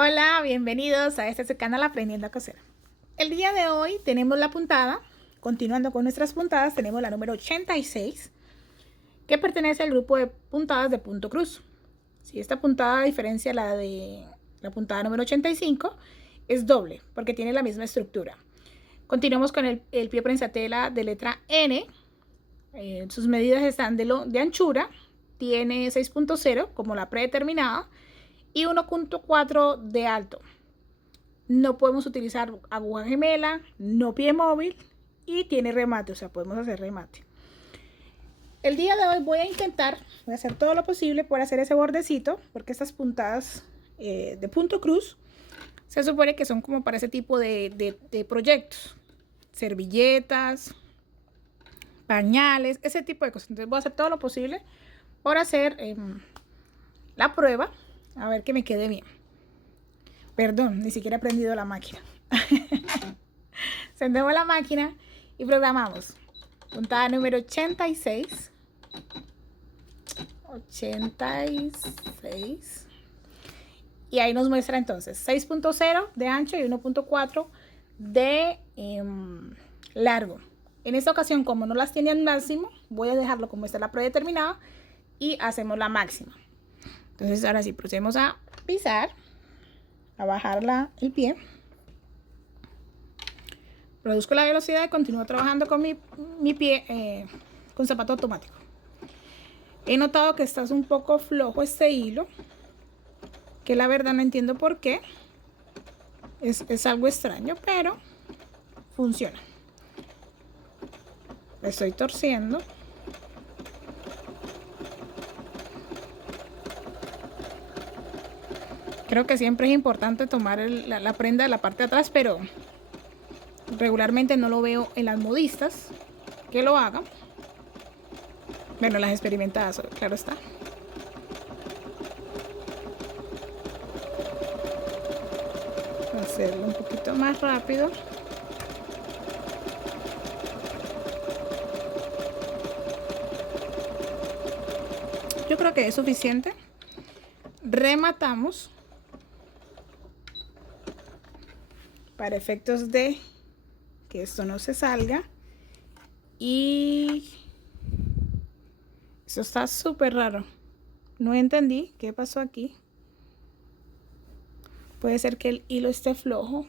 Hola, bienvenidos a este su canal Aprendiendo a Coser. El día de hoy tenemos la puntada, continuando con nuestras puntadas, tenemos la número 86, que pertenece al grupo de puntadas de punto cruz. Si esta puntada, a diferencia de la de la puntada número 85, es doble, porque tiene la misma estructura. Continuamos con el pie prensatela de letra N. Sus medidas están de anchura, tiene 6.0 como la predeterminada, y 1.4 de alto. No podemos utilizar aguja gemela, no pie móvil y tiene remate, o sea, podemos hacer remate. El día de hoy voy a hacer todo lo posible por hacer ese bordecito, porque estas puntadas de punto cruz se supone que son como para ese tipo de proyectos, servilletas, pañales, ese tipo de cosas. Entonces voy a hacer todo lo posible por hacer la prueba, a ver que me quede bien. Perdón, ni siquiera he prendido la máquina. Encendemos la máquina y programamos. Puntada número 86. 86. Y ahí nos muestra entonces 6.0 de ancho y 1.4 de largo. En esta ocasión, como no las tiene al máximo, voy a dejarlo como está la predeterminada y hacemos la máxima. Entonces ahora sí, procedemos a pisar, a bajar el pie. Reduzco la velocidad y continúo trabajando con mi pie con zapato automático. He notado que está un poco flojo este hilo, que la verdad no entiendo por qué. Es algo extraño, pero funciona. Lo estoy torciendo. Creo que siempre es importante tomar la prenda de la parte de atrás, pero regularmente no lo veo en las modistas que lo hagan. Bueno, las experimentadas, claro está. Hacerlo un poquito más rápido. Yo creo que es suficiente. Rematamos para efectos de que esto no se salga. Y eso está súper raro. No entendí qué pasó aquí. Puede ser que el hilo esté flojo.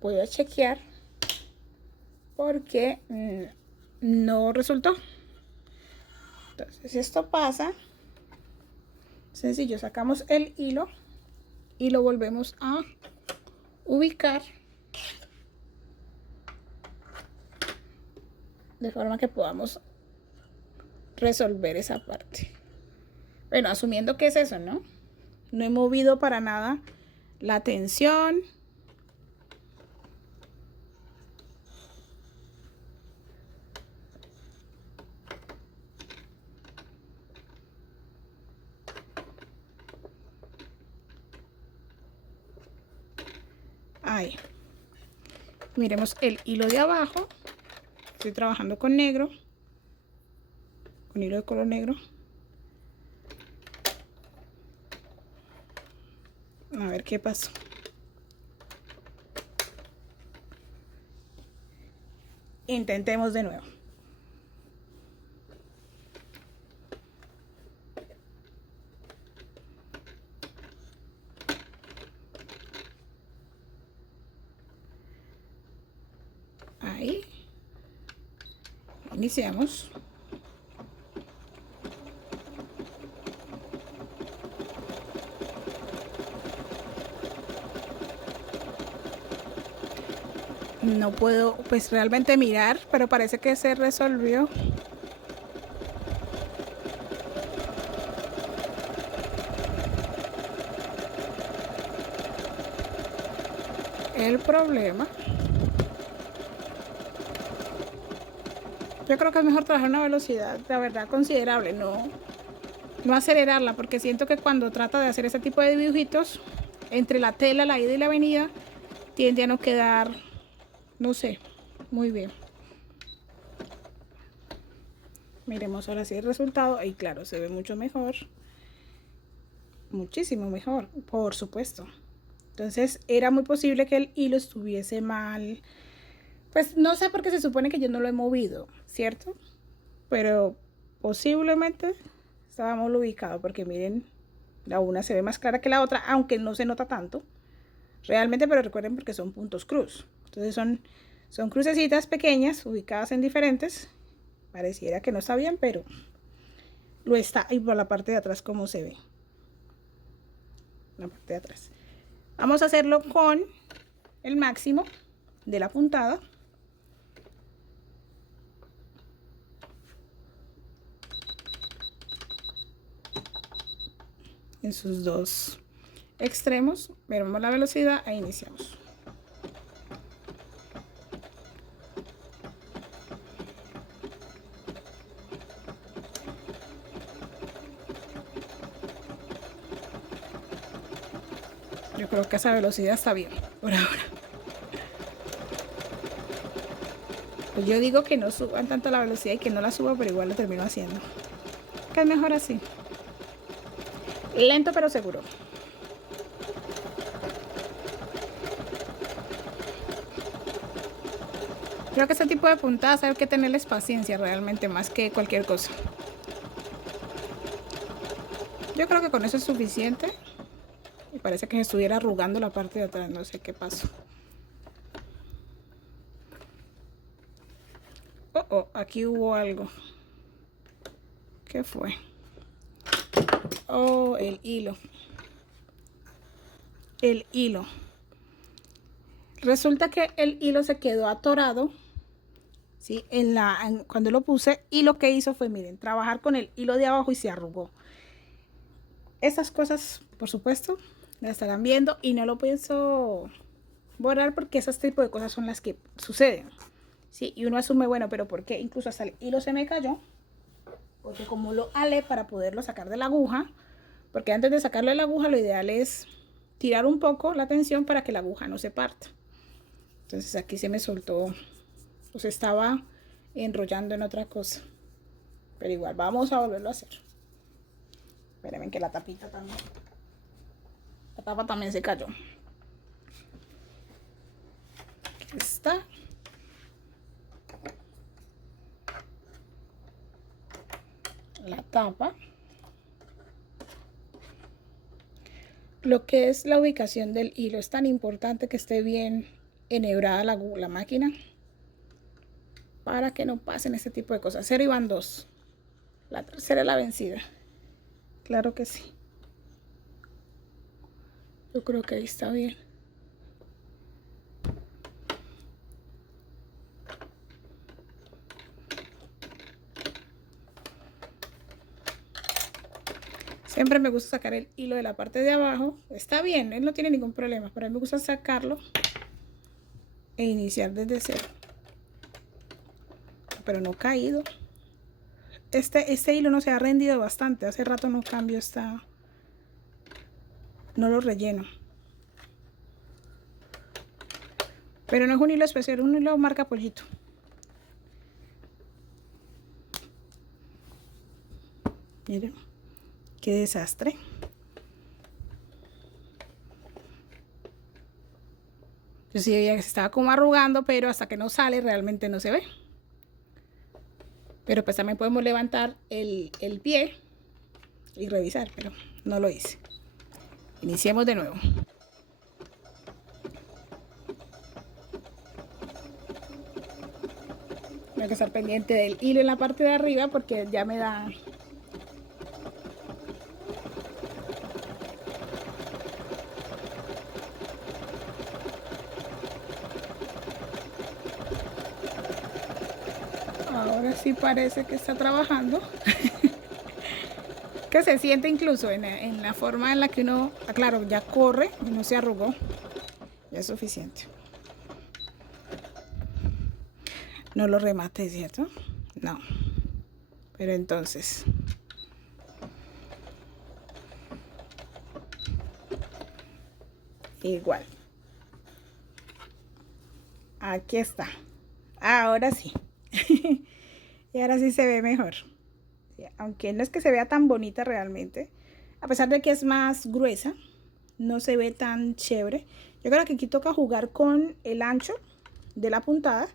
Voy a chequear porque no resultó. Entonces, si esto pasa, sencillo, sacamos el hilo y lo volvemos a ubicar de forma que podamos resolver esa parte. Bueno, asumiendo que es eso, ¿no? No he movido para nada la tensión. Ahí. Miremos el hilo de abajo. Estoy trabajando con negro. Con hilo de color negro. A ver qué pasó. Intentemos de nuevo. Ahí. Iniciamos. No puedo pues realmente mirar, pero parece que se resolvió. El problema. Yo creo que es mejor trabajar a una velocidad, la verdad, considerable, no acelerarla, porque siento que cuando trata de hacer ese tipo de dibujitos, entre la tela, la ida y la venida, tiende a no quedar, no sé, muy bien. Miremos ahora sí el resultado, y claro, se ve mucho mejor. muchísimo mejor, por supuesto. Entonces era muy posible que el hilo estuviese mal. Pues no sé por qué se supone que yo no lo he movido, ¿cierto? Pero posiblemente estaba mal ubicado porque miren, la una se ve más clara que la otra, aunque no se nota tanto. Realmente, pero recuerden porque son puntos cruz. Entonces son crucecitas pequeñas ubicadas en diferentes. Pareciera que no está bien, pero lo está. Y por la parte de atrás, ¿cómo se ve? La parte de atrás. Vamos a hacerlo con el máximo de la puntada. En sus dos extremos, veremos la velocidad e iniciamos. Yo creo que esa velocidad está bien por ahora. Pues yo digo que no suban tanto la velocidad y que no la suba, pero igual lo termino haciendo. Que es mejor así. Lento pero seguro. Creo que este tipo de puntadas hay que tenerles paciencia realmente más que cualquier cosa. Yo creo que con eso es suficiente. Y parece que se estuviera arrugando la parte de atrás, no sé qué pasó. Oh, aquí hubo algo. ¿Qué fue? Oh, el hilo. El hilo. Resulta que el hilo se quedó atorado, ¿sí? Cuando lo puse, y lo que hizo fue, miren, trabajar con el hilo de abajo y se arrugó. Estas cosas, por supuesto, las estarán viendo y no lo pienso borrar porque esos tipos de cosas son las que suceden, ¿sí? Y uno asume, bueno, pero ¿por qué? Incluso hasta el hilo se me cayó, porque como lo alé para poderlo sacar de la aguja, porque antes de sacarlo de la aguja lo ideal es tirar un poco la tensión para que la aguja no se parta. Entonces aquí se me soltó, pues estaba enrollando en otra cosa, pero igual vamos a volverlo a hacer. Espérenme que la tapita también, la tapa también se cayó. Aquí está. La tapa. Lo que es la ubicación del hilo es tan importante que esté bien enhebrada la máquina para que no pasen este tipo de cosas. 0 y van 2. La tercera es la vencida. Claro que sí. Yo creo que ahí está bien. Siempre me gusta sacar el hilo de la parte de abajo. Está bien, él no tiene ningún problema, pero a mí me gusta sacarlo e iniciar desde cero. Pero no caído. Este hilo no se ha rendido bastante. Hace rato no cambio esta. No lo relleno. Pero no es un hilo especial, es un hilo marca Pollito. Miren, qué desastre. Yo sí veía que se estaba como arrugando, pero hasta que no sale realmente no se ve. Pero pues también podemos levantar el pie y revisar, pero no lo hice. Iniciemos de nuevo. Tengo que estar pendiente del hilo en la parte de arriba porque ya me da. Ahora sí parece que está trabajando. Que se siente incluso en la forma en la que uno, claro, ya corre y no se arrugó. Ya es suficiente. No lo remate, ¿cierto? No. Pero entonces, igual. Aquí está. Ahora sí. Y ahora sí se ve mejor. Aunque no es que se vea tan bonita realmente, A pesar de que es más gruesa, no se ve tan chévere. Yo creo que aquí toca jugar con el ancho de la puntada,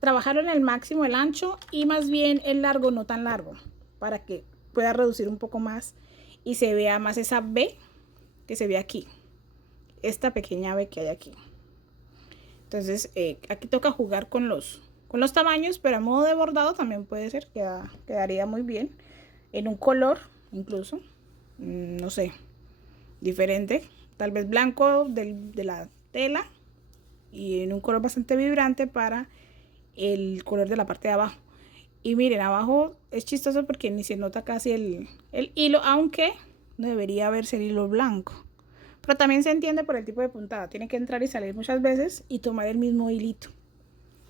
trabajarlo en el máximo el ancho y más bien el largo no tan largo, para que pueda reducir un poco más y se vea más esa V que se ve aquí, esta pequeña V que hay aquí. Entonces aquí toca jugar con los tamaños, pero a modo de bordado también puede ser, quedaría muy bien en un color incluso, no sé, diferente, tal vez blanco de la tela y en un color bastante vibrante para el color de la parte de abajo. Y miren, abajo es chistoso porque ni se nota casi el hilo, aunque no debería verse el hilo blanco. Pero también se entiende por el tipo de puntada. Tiene que entrar y salir muchas veces y tomar el mismo hilito.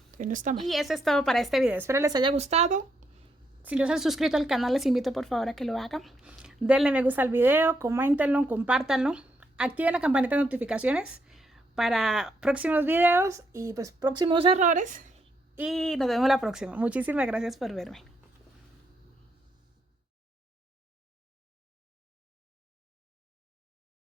Entonces no está mal. Y eso es todo para este video. Espero les haya gustado. Si no se han suscrito al canal, les invito por favor a que lo hagan. Denle me gusta al video, coméntenlo, compártanlo. Activen la campanita de notificaciones para próximos videos y pues próximos errores. Y nos vemos la próxima. Muchísimas gracias por verme.